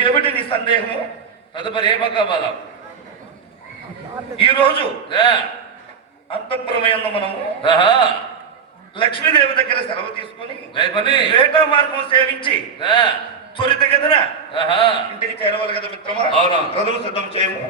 ఏమిటి నీ సందేహము? తదుపరి ఏ పక్క పదం? ఈ రోజు అంతఃపురమయంలో మనము లక్ష్మీదేవి దగ్గర సెలవు తీసుకుని వేట మార్గం సేవించి త్వరితగతిన ఇంటికి చేరవాలి కదా మిత్రమా. రథము సిద్ధం చేయము.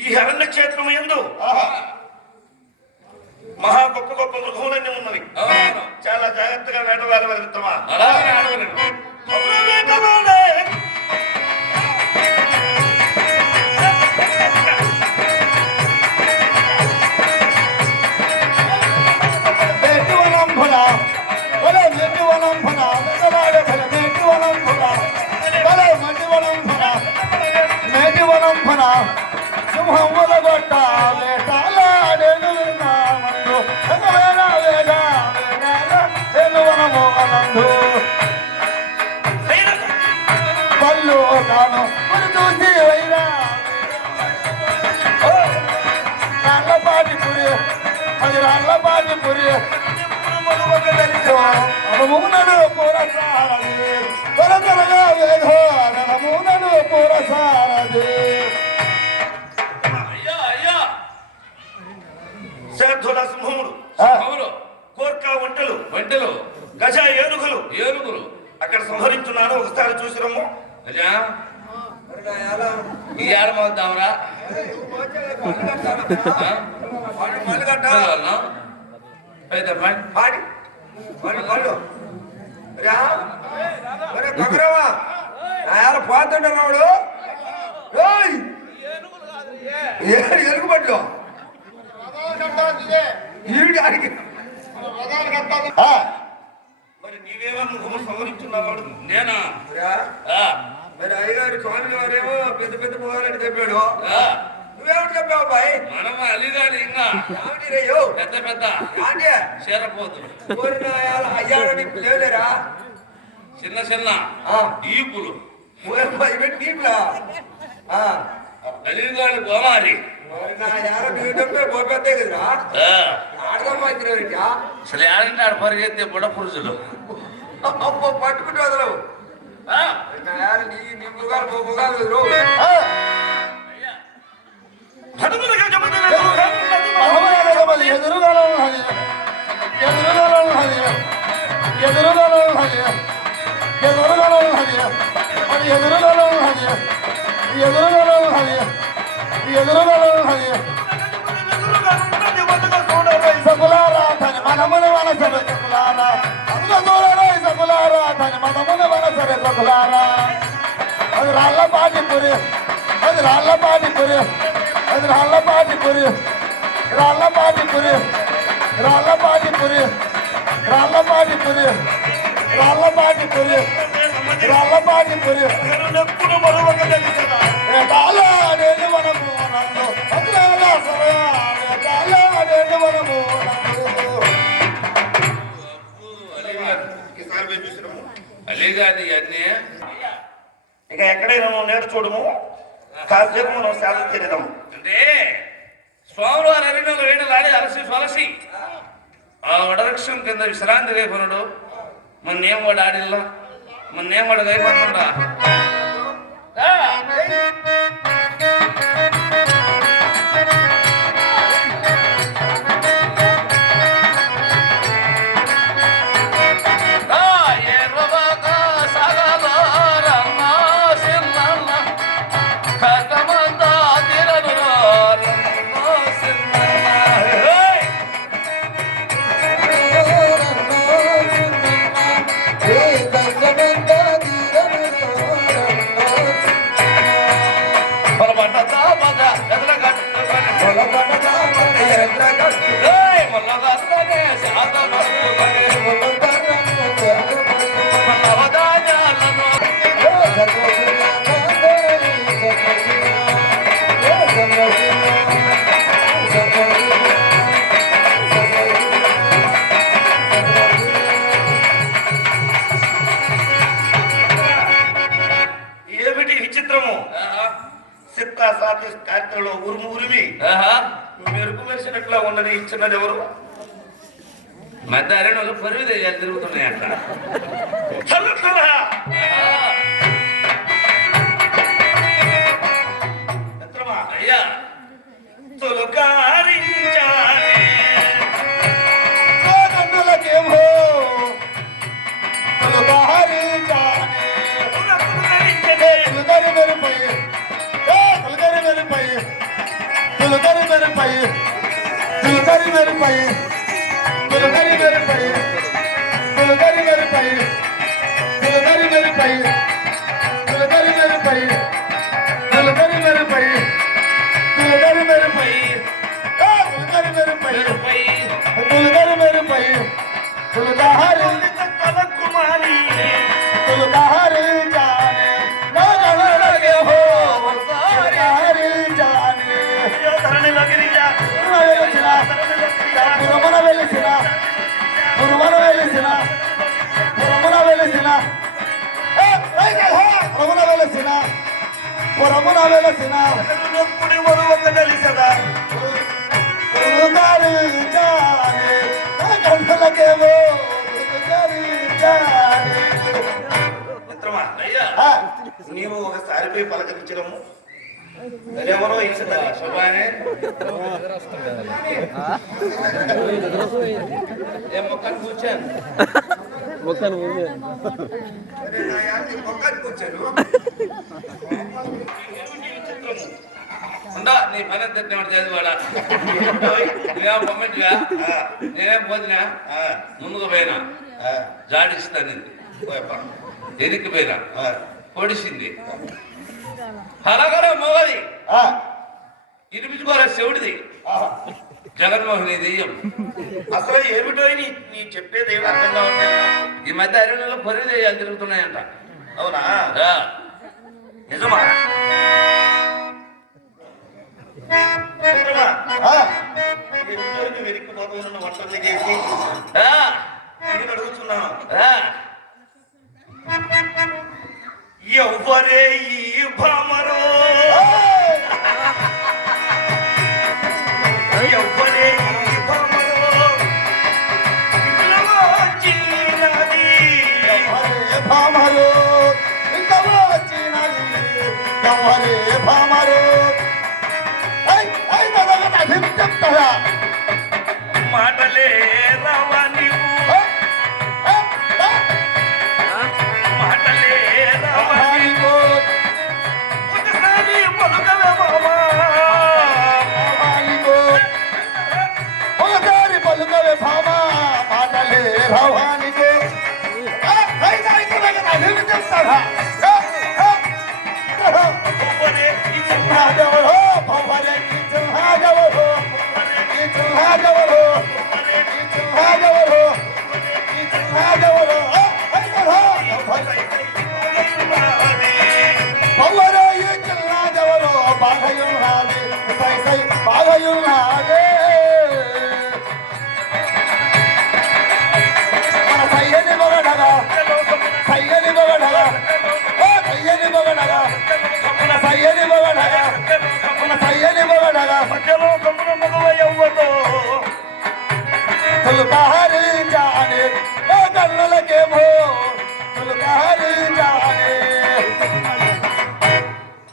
ఈ అరణ్య క్షేత్రం యందు మహా గొప్ప గొప్ప మృగములన్నీ ఉన్నవి. చాలా జాగ్రత్తగా వేటవాడవాలి మిత్రమా. కోర్కా వంటలు గజ ఏనుగులు అక్కడ సంహరించున్నాను. ఒకసారి చూసి రమ్ము. ఏడమవుతావురా పోతుండే రావుడు ఎరుగుబడ్లు మరి నీవేమో ముఖము సంహరించున్నావాడు. నేనా? మరి అయ్యగారు స్వామి వారేమో పెద్ద పెద్ద పోవాలని చెప్పాడు. నువ్వేమిటి చెప్పావు బాయ్? మనం అలిగాలి ఇంకా పెద్ద పెద్ద చేరపోతుడు అయ్యాడు నీకు లేవులేరా? చిన్న చిన్న ఈపులు అలిగాడు గోమారి పోతే కదరా అసలు ఏడంటే ఆడ పరిగెత్తే బుడ పురుషులు పట్టుకుంటూ వదలవు. నీ ముగాలు ముగాలు ఇక ఎక్కడైనా నేడు చూడము కాసేపు మనం సేవ చేద్దాము అంటే స్వామివారి అరణ్యంలో వేటలాడి అలసి సొలసి ఆ వడవృక్షం కింద విశ్రాంతి వేపనుడు మొన్నేం వాడు ఆడిల్లా మొన్నేం వాడు వేపనుడా ఏమిటి విచిత్రము సిత్తా సాతి కార్తెలో ఉరుము ఉరిమి మెరుపు మెరిసినట్లా ఉన్నది ఇచ్చినది ఎవరు మధ్య అరణ్యంలో పరివిదేయాలు తిరుగుతున్నాయంట అయ్యా నీవు ఒకసారిపై పలకరించడము ఎవరో ఇచ్చిందని శుభానే కూర్చాను ఉండా నీ పని తట్టినవాడు చదివాడా నువ్వేమో పొమ్మంటివా నేనేం పోతున్నా ముందుకు పోయినా జాడిస్తాను ఎదికి పోయినా పొడిసింది అలాగరా మొగది ఇనిపించుకోరా శివుడిది జగన్మోహన్ దెయ్యం అసలు ఏమిటో నీ చెప్పేది ఏమి అర్థం కావట్లేదు. ఈ మధ్య అరణ్యంలో పొరి దెయ్యాలు తిరుగుతున్నాయంట. అవునా? నిజమా? వెనక్కి పోతున్న వంటలు చేసి నేను అడుగుతున్నాను, ఎవ్వరే ఈ భామరో, ఎవ్వరే ఈ భామరో, ఇంట్లో వచ్చినది ఎవ్వరే భామరో, ఇంట్లో వచ్చినది ఎవ్వరే భామరో. చెప్తారా మాటలే రావా నీవు, మాటలే రావా నీవు, ఒకసారి పలుకవే మామా, ఒకసారి పలుకవే భామా, మాటలే రావా నీకు. చెప్తారా మధ్యలో కమ్మున మగవ ఎవ్వదో కళ్ళకేమో తులకారి జానే.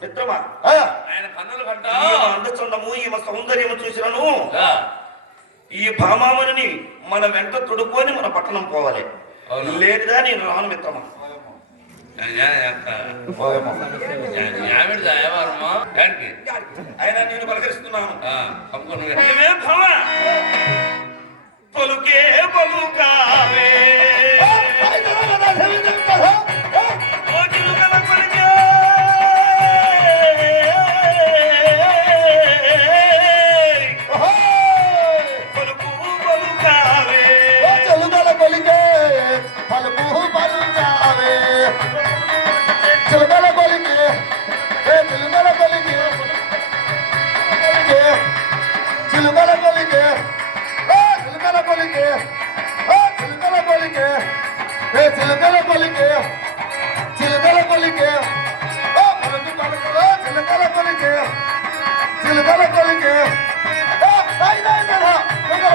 మిత్రమా ఆయన కన్నులు కంట ఈమె అందచందము ఈమె సౌందర్యము చూసినను ఈ భామామని మన వెంట తొడుక్కొని మన పట్టణం పోవాలి. లేదుగా నేను రాను మిత్రమా. ఆయన నేను పలకరిస్తున్నాను. ఏమే భామ పలుకే పలుకావే ఓ చిలుకల కొలికే పలుకు పలుకావే చెలుగల కొలికే పలుకు పలుకావే చిలుకల కొలికే చిలుకల కొలికే చిలుకల కొలికే చిలుకల కొలికే చిలుకల కొలికే చిలుకల కొలికే చిలుకల కొలికే పలుకు పలుకు చిలుకల కొలికే చిలుకల కొలికే చిలుకల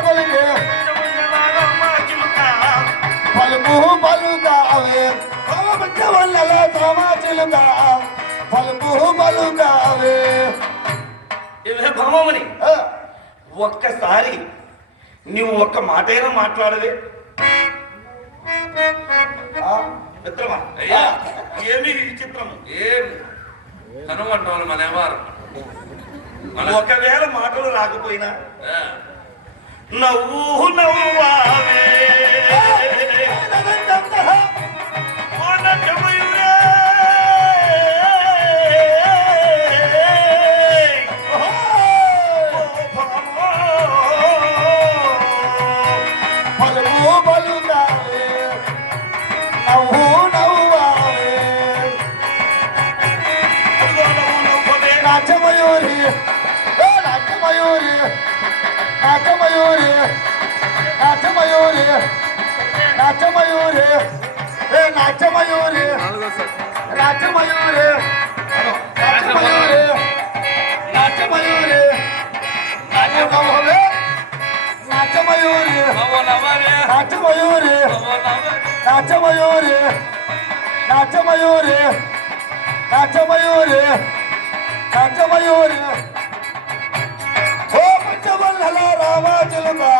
కొలికే పలుకు పలుకావే వల్లలో సమాచులుగా పలుకు పలుకావే. ఏమే భామమని ఒక్కసారి నువ్వు ఒక్క మాటైనా మాట్లాడవే మిత్రమా. అయ్యా. ఏమి విచిత్రము. ఏం కనుమంటాం మన ఎవరు ఒకవేళ మాటలు రాకపోయినా నవ్వు నవ్వావే ఓ నటమయూరే. ఓ భామో. పలుకు పలుకావే నవ్వు నవ్వావే అదిగో నవ్వు నవ్వవే. నాట్యమయూరి నాట్యమయూరి నాట్యమయూరి నాట్యమయూరి నాట్యమయూరి నాట్యమయూరి నాట్యమయూరి నాట్యమయూరి నాట్యమయూరి నాట్యమయూరి నాట్యమయూరి నాట్యమయూరి నాట్యమయూరి నాట్యమయూరి నాట్యమయూరి ఓ పంచవల్లల రామాజులుగా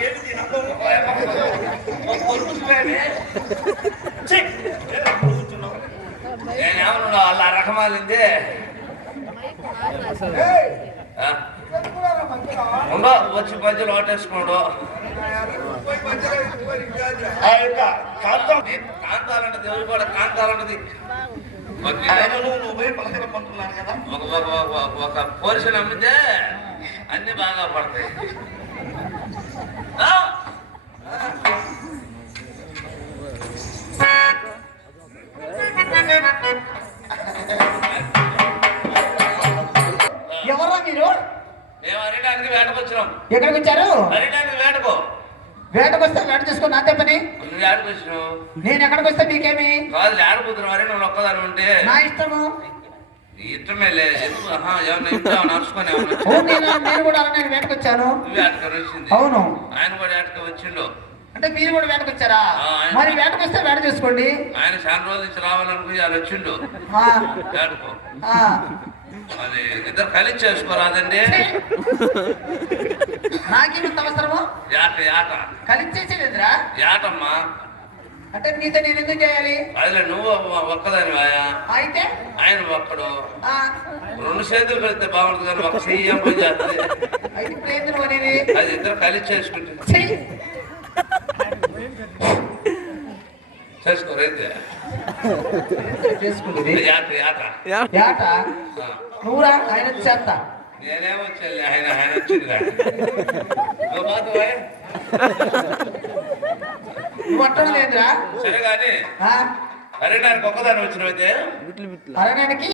ఏంటి నవ్వు? ఛీ! ఏరా కూర్చున్నావు? నేనేమన్నా వాళ్ళ రకమాలింది ఉండో వచ్చి మధ్యలో ఓటేసుకోడు. ఆ యొక్క కాంతం కాంతాలంటది ఎవరు కూడా కాంతాలంటది. ఆయనను నువ్వే పలకరమ్మంటున్నాను కదా. ఒక పోర్షన్ అమ్మితే అన్ని బాగా పడతాయి. ఎవర్రా మీరు? మేము అరిటానికి వేటకు వచ్చినాం. ఎక్కడికి వచ్చారు? అరిటానికి వేటకు. వేటకు వస్తే వేట చేసుకుని నాతో పని. నువ్వు వేటకు వచ్చినావు నేను ఎక్కడికి వస్తే మీకేమి? కాదు ఆడిపోతున్నావు. మరి నువ్వు ఒక్కదాని ఉంటే నా ఇష్టము. ఇష్టమే లేదు. ఏమన్నా ఇంట్లో నడుచుకొని నేను కూడా అలా నేను వేటకు వచ్చాను. నువ్వు వేటకు వచ్చింది. అవును. ఆయన కూడా వేటకు వచ్చిండు. అంటే మీరు కూడా వేటకు వచ్చారా? మరి వేటకు వస్తే వేట చేసుకోండి. ఆయన చాలా రోజుల నుంచి రావాలనుకుని ఆయన వచ్చిండు ఆ, వేటకు. ఆ. అది ఇద్దరు కలిసి చేసుకోరాదండి. నాకేమింత అవసరము? యాట యాట కలిసేసేదిరా. యాటమ్మా. అంటే నీతో నేను ఎందుకు చేయాలి? అదిలే నువ్వు ఒక్కదాని వాయా. అయితే ఆయన ఒక్కడు. ఆ, రెండు చేతులు పెడితే బాగుంటుంది కానీ ఒక చెయ్యి ఏం పని చేస్తుంది. అయితే ఇప్పుడు ఏంది నువ్వు అనేది? అది ఇద్దరు కలిసి చేసుకుంటే చెయ్యి. చేసుకోరైతే చేసుకుంటుంది. యాట యాట. యాట నువ్వురా ఆయన చేస్తా. నేనేమొచ్చాను ఆయన ఆయన వచ్చింది కానీ నువ్వు మాత్రమే. నువ్వు అంటున్నది ఏంద్రా? సరే కానీ అరే నాకు ఒక్కదాన్ని వచ్చినైతే అరణ్యానికి